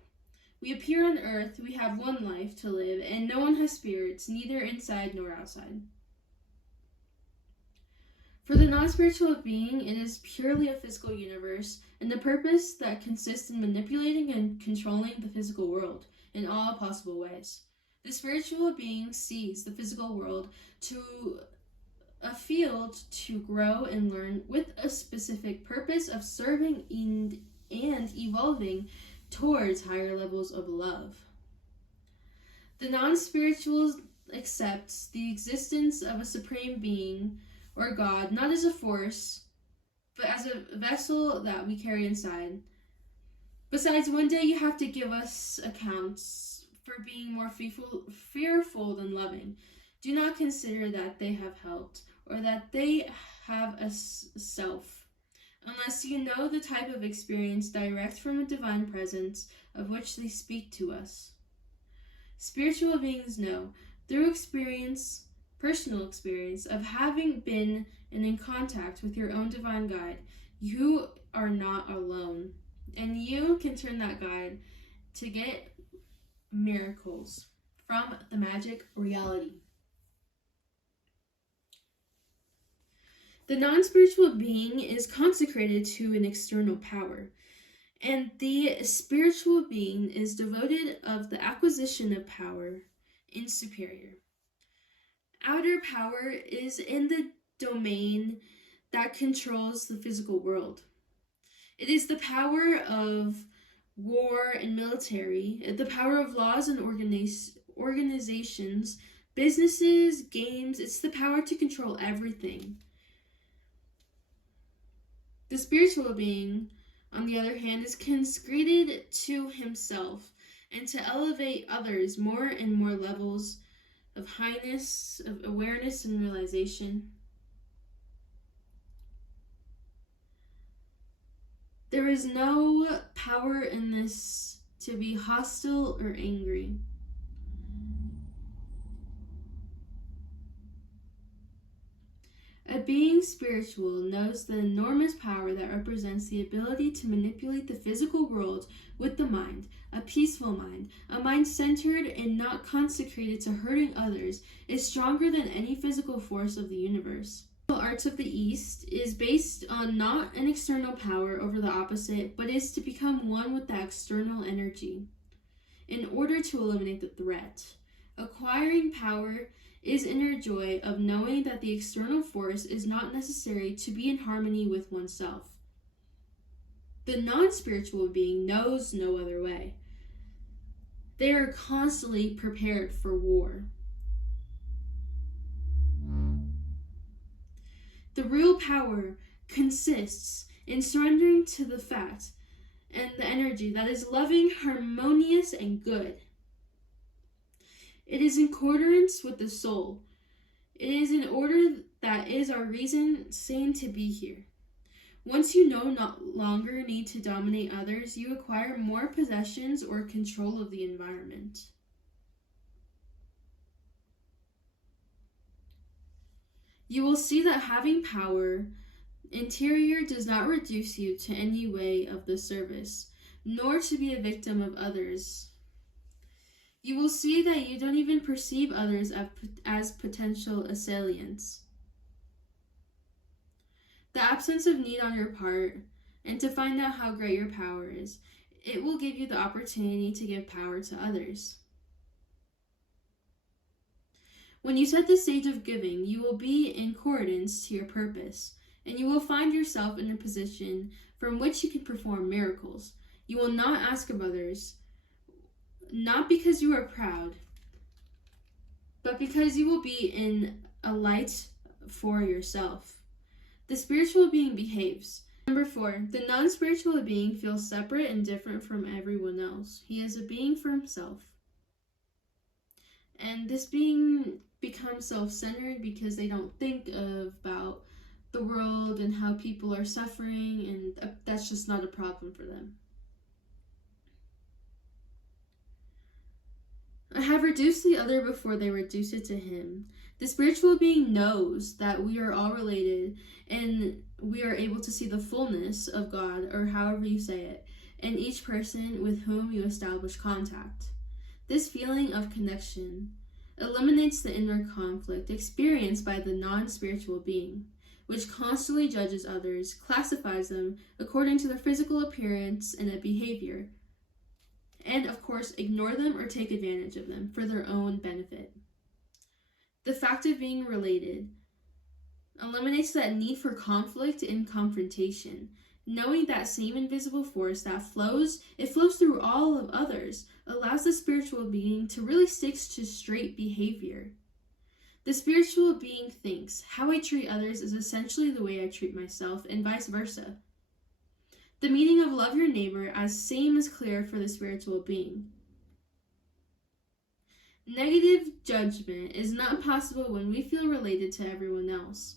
We appear on earth, we have one life to live, and no one has spirits, neither inside nor outside. For the non-spiritual being, it is purely a physical universe, and the purpose that consists in manipulating and controlling the physical world in all possible ways. The spiritual being sees the physical world to a field to grow and learn with a specific purpose of serving and evolving towards higher levels of love. The non-spiritual accepts the existence of a supreme being or God, not as a force, but as a vessel that we carry inside. Besides, one day you have to give us accounts for being more fearful than loving. Do not consider that they have helped, or that they have a self, unless you know the type of experience direct from a divine presence of which they speak to us. Spiritual beings know, through experience, personal experience, of having been in contact with your own divine guide, you are not alone, and you can turn that guide to get miracles from the magic reality. The non-spiritual being is consecrated to an external power, and the spiritual being is devoted of the acquisition of power in superior. Outer power is in the domain that controls the physical world. It is the power of war and military, the power of laws and organizations, businesses, games. It's the power to control everything. The spiritual being, on the other hand, is consecrated to himself and to elevate others more and more levels of highness, of awareness and realization. There is no power in this to be hostile or angry. A being spiritual knows the enormous power that represents the ability to manipulate the physical world with the mind, a peaceful mind, a mind centered and not consecrated to hurting others, is stronger than any physical force of the universe. The arts of the East is based on not an external power over the opposite, but is to become one with that external energy in order to eliminate the threat. Acquiring power is inner joy of knowing that the external force is not necessary to be in harmony with oneself. The non-spiritual being knows no other way. They are constantly prepared for war. The real power consists in surrendering to the fact and the energy that is loving, harmonious, and good. It is in accordance with the soul. It is in order that is our reason sane to be here. Once you no longer need to dominate others, you acquire more possessions or control of the environment. You will see that having power interior does not reduce you to any way of the service, nor to be a victim of others. You will see that you don't even perceive others as potential assailants. The absence of need on your part, and to find out how great your power is, it will give you the opportunity to give power to others. When you set the stage of giving, you will be in accordance to your purpose, and you will find yourself in a position from which you can perform miracles. You will not ask of others, not because you are proud, but because you will be in a light for yourself. The spiritual being behaves. The Number 4, the non-spiritual being feels separate and different from everyone else. He is a being for himself. And this being becomes self-centered because they don't think about the world and how people are suffering, and that's just not a problem for them. I have reduced the other before they reduce it to him. The spiritual being knows that we are all related and we are able to see the fullness of God, or however you say it, in each person with whom you establish contact. This feeling of connection eliminates the inner conflict experienced by the non-spiritual being, which constantly judges others, classifies them according to their physical appearance and behavior, and of course ignore them or take advantage of them for their own benefit. The fact of being related eliminates that need for conflict and confrontation. Knowing that same invisible force that flows through all of others, allows the spiritual being to really stick to straight behavior. The spiritual being thinks, how I treat others is essentially the way I treat myself, and vice versa. The meaning of love your neighbor as same is clear for the spiritual being. Negative judgment is not possible when we feel related to everyone else.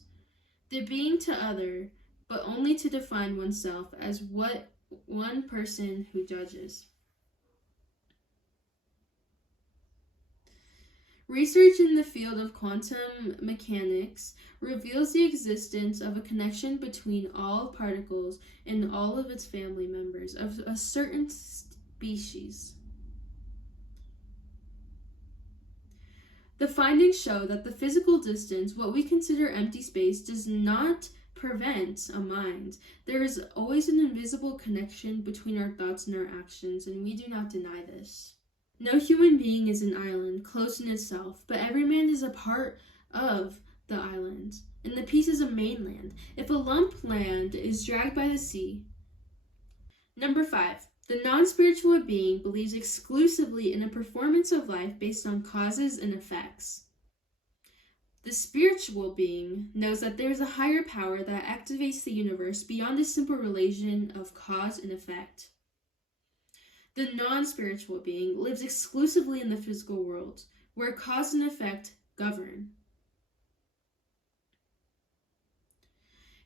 The being to other, but only to define oneself as what one person who judges. Research in the field of quantum mechanics reveals the existence of a connection between all particles and all of its family members of a certain species. The findings show that the physical distance, what we consider empty space, does not prevent a mind. There is always an invisible connection between our thoughts and our actions, and we do not deny this. No human being is an island, close in itself, but every man is a part of the island, and the piece is a mainland. If a lump land is dragged by the sea. Number 5. The non-spiritual being believes exclusively in a performance of life based on causes and effects. The spiritual being knows that there is a higher power that activates the universe beyond a simple relation of cause and effect. The non-spiritual being lives exclusively in the physical world, where cause and effect govern.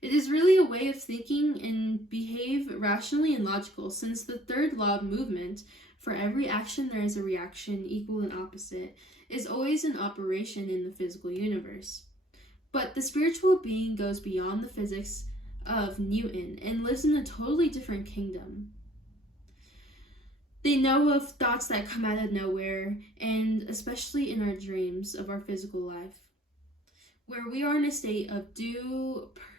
It is really a way of thinking and behave rationally and logical, since the third law of movement, for every action there is a reaction equal and opposite, is always in operation in the physical universe. But the spiritual being goes beyond the physics of Newton and lives in a totally different kingdom. They know of thoughts that come out of nowhere, and especially in our dreams of our physical life, where we are in a state of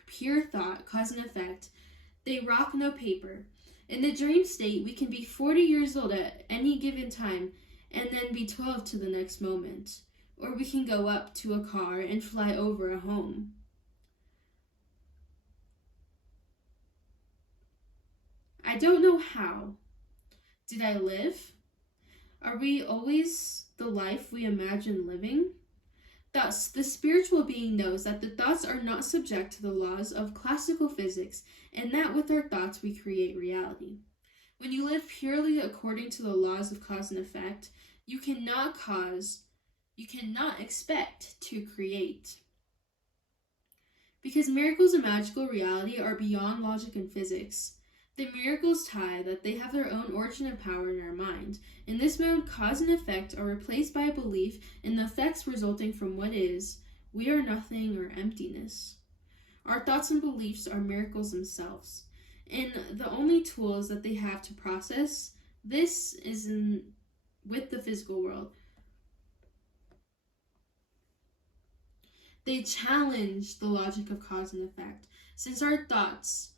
pure thought, cause and effect. They rock no paper. In the dream state, we can be 40 years old at any given time and then be 12 to the next moment. Or we can go up to a car and fly over a home. I don't know how. Did I live? Are we always the life we imagine living? Thus, the spiritual being knows that the thoughts are not subject to the laws of classical physics, and that with our thoughts we create reality. When you live purely according to the laws of cause and effect, you cannot expect to create. Because miracles and magical reality are beyond logic and physics, the miracles tie that they have their own origin and power in our mind. In this mode, cause and effect are replaced by a belief in the effects resulting from what is, we are nothing, or emptiness. Our thoughts and beliefs are miracles themselves, and the only tools that they have to process this is with the physical world. They challenge the logic of cause and effect, since our thoughts,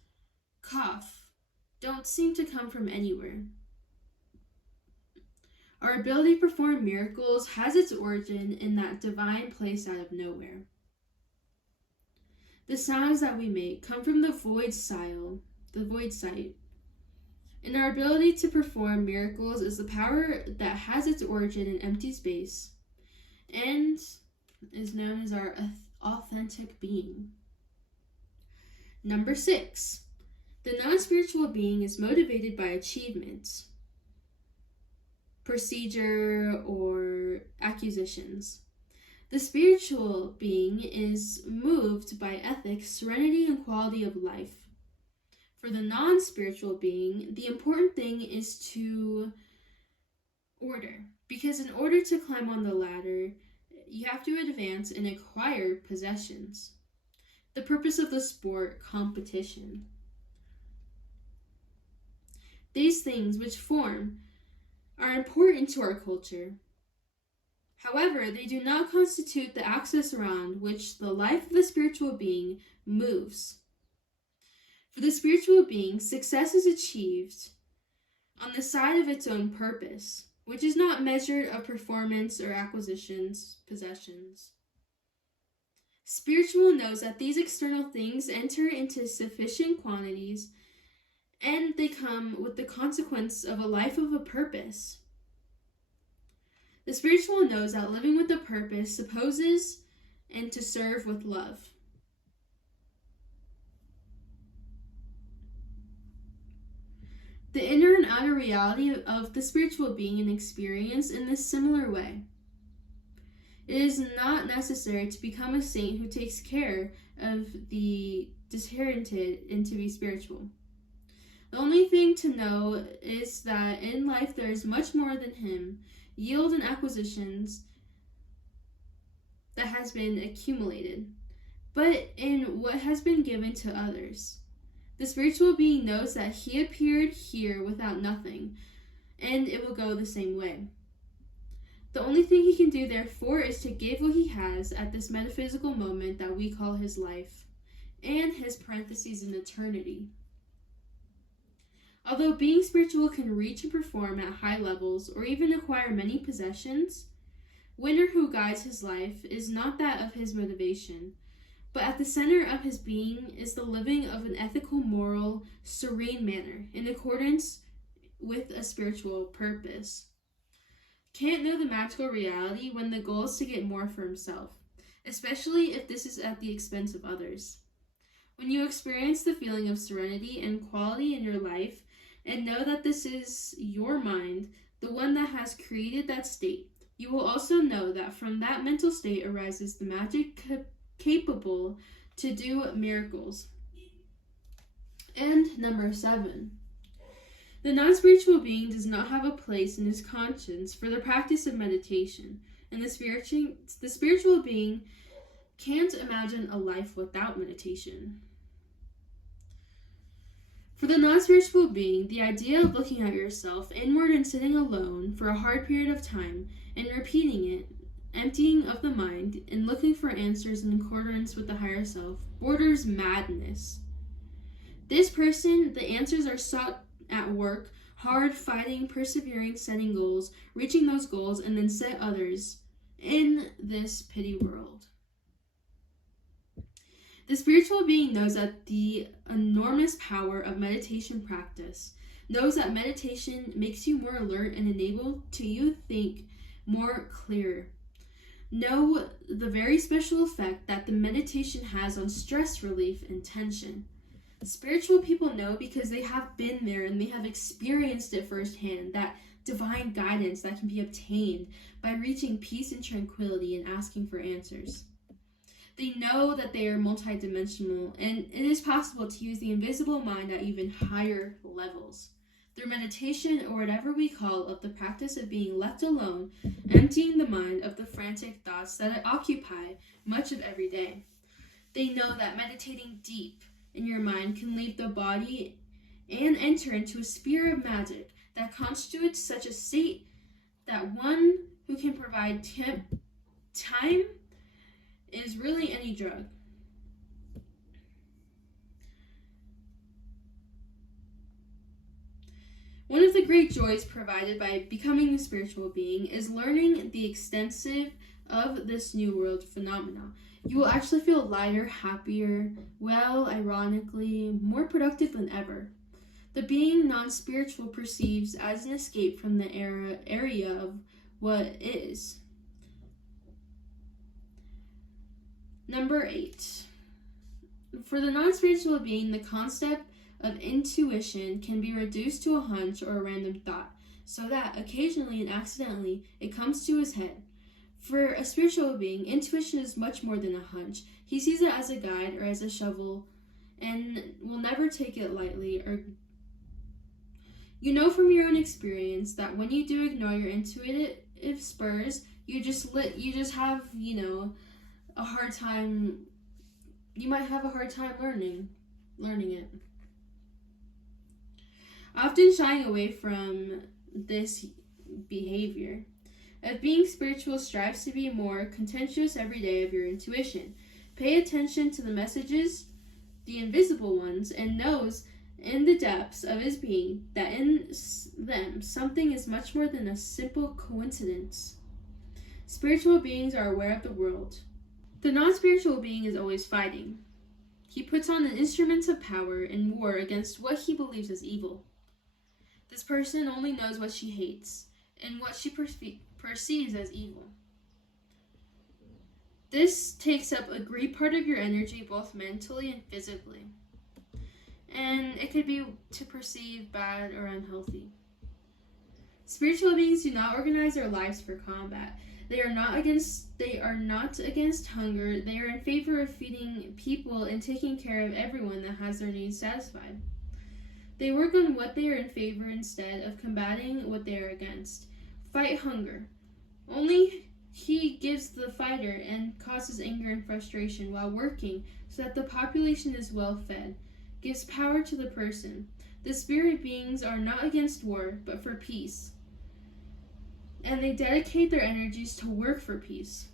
don't seem to come from anywhere. Our ability to perform miracles has its origin in that divine place out of nowhere. The sounds that we make come from the void site. And our ability to perform miracles is the power that has its origin in empty space and is known as our authentic being. Number 6. The non-spiritual being is motivated by achievements, procedure, or acquisitions. The spiritual being is moved by ethics, serenity, and quality of life. For the non-spiritual being, the important thing is to order, because in order to climb on the ladder, you have to advance and acquire possessions. The purpose of the sport, competition. These things which form are important to our culture. However, they do not constitute the axis around which the life of the spiritual being moves. For the spiritual being, success is achieved on the side of its own purpose, which is not measured of performance or acquisitions, possessions. Spiritual knows that these external things enter into sufficient quantities, and they come with the consequence of a life of a purpose. The spiritual knows that living with a purpose supposes and to serve with love. The inner and outer reality of the spiritual being and experience in this similar way. It is not necessary to become a saint who takes care of the disinherited and to be spiritual. The only thing to know is that in life there is much more than him, yield and acquisitions that has been accumulated, but in what has been given to others. The spiritual being knows that he appeared here without nothing, and it will go the same way. The only thing he can do, therefore, is to give what he has at this metaphysical moment that we call his life, and his parentheses in eternity. Although being spiritual can reach and perform at high levels, or even acquire many possessions, winner who guides his life is not that of his motivation, but at the center of his being is the living of an ethical, moral, serene manner, in accordance with a spiritual purpose. Can't know the magical reality when the goal is to get more for himself, especially if this is at the expense of others. When you experience the feeling of serenity and quality in your life, and know that this is your mind, the one that has created that state, you will also know that from that mental state arises the magic capable to do miracles. And number 7. The non-spiritual being does not have a place in his conscience for the practice of meditation, and the spiritual being can't imagine a life without meditation. For the non-spiritual being, the idea of looking at yourself inward and sitting alone for a hard period of time and repeating it, emptying of the mind and looking for answers in accordance with the higher self, borders madness. This person, the answers are sought at work, hard, fighting, persevering, setting goals, reaching those goals, and then set others in this pity world. The spiritual being knows that the enormous power of meditation practice, knows that meditation makes you more alert and enabled to you think more clear. Know the very special effect that the meditation has on stress relief and tension. Spiritual people know because they have been there and they have experienced it firsthand, that divine guidance that can be obtained by reaching peace and tranquility and asking for answers. They know that they are multidimensional, and it is possible to use the invisible mind at even higher levels. Through meditation, or whatever we call of the practice of being left alone, emptying the mind of the frantic thoughts that occupy much of every day. They know that meditating deep in your mind can leave the body and enter into a sphere of magic that constitutes such a state that one who can provide time is really any drug. One of the great joys provided by becoming a spiritual being is learning the extensive of this new world phenomena. You will actually feel lighter, happier, well, ironically, more productive than ever. The being non-spiritual perceives as an escape from the area of what is. Number 8. For the non-spiritual being, the concept of intuition can be reduced to a hunch or a random thought, so that occasionally and accidentally it comes to his head. For a spiritual being, intuition is much more than a hunch. He sees it as a guide or as a shovel and will never take it lightly. Or you know from your own experience that when you do ignore your intuitive spurs, you just have, a hard time. You might have a hard time learning it. Often shying away from this behavior of being spiritual strives to be more conscientious every day of your intuition. Pay attention to the messages, the invisible ones, and knows in the depths of his being that in them something is much more than a simple coincidence. Spiritual beings are aware of the world. The non-spiritual being is always fighting. He puts on an instrument of power in war against what he believes is evil. This person only knows what she hates and what she perceives as evil. This takes up a great part of your energy, both mentally and physically. And it could be to perceive bad or unhealthy. Spiritual beings do not organize their lives for combat. They are not against hunger. They are in favor of feeding people and taking care of everyone that has their needs satisfied. They work on what they are in favor instead of combating what they are against. Fight hunger. Only he gives the fighter and causes anger and frustration while working so that the population is well fed. Gives power to the person. The spirit beings are not against war, but for peace. And they dedicate their energies to work for peace.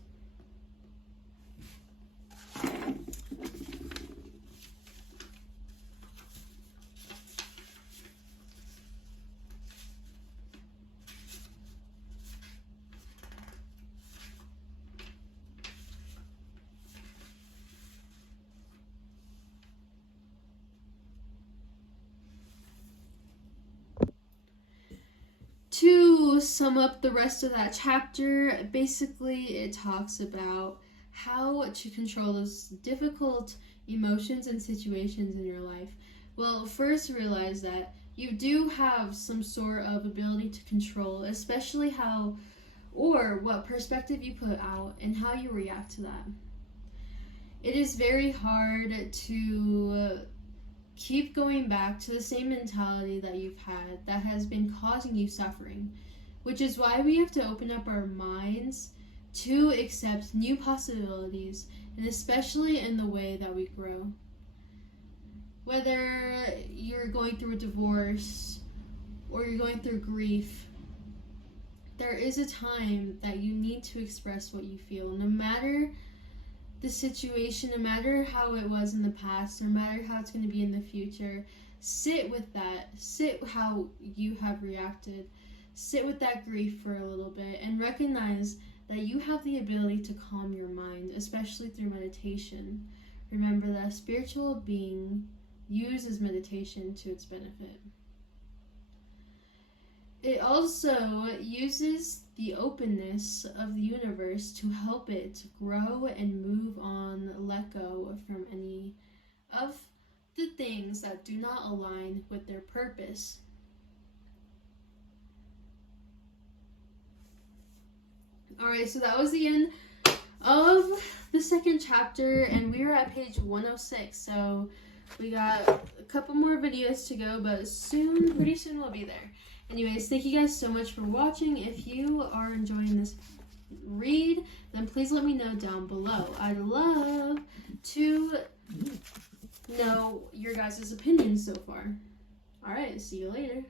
To sum up the rest of that chapter, basically it talks about how to control those difficult emotions and situations in your life. Well, first realize that you do have some sort of ability to control, especially how or what perspective you put out and how you react to that. It is very hard to keep going back to the same mentality that you've had that has been causing you suffering, which is why we have to open up our minds to accept new possibilities, and especially in the way that we grow. Whether you're going through a divorce or you're going through grief, there is a time that you need to express what you feel, no matter the situation, no matter how it was in the past, no matter how it's going to be in the future. Sit with that. Sit how you have reacted. Sit with that grief for a little bit and recognize that you have the ability to calm your mind, especially through meditation. Remember that a spiritual being uses meditation to its benefit. It also uses the openness of the universe to help it to grow and move on, let go from any of the things that do not align with their purpose. Alright, so that was the end of the second chapter, and we are at page 106, so we got a couple more videos to go, but pretty soon we'll be there. Anyways, thank you guys so much for watching. If you are enjoying this read, then please let me know down below. I'd love to know your guys' opinions so far. Alright, see you later.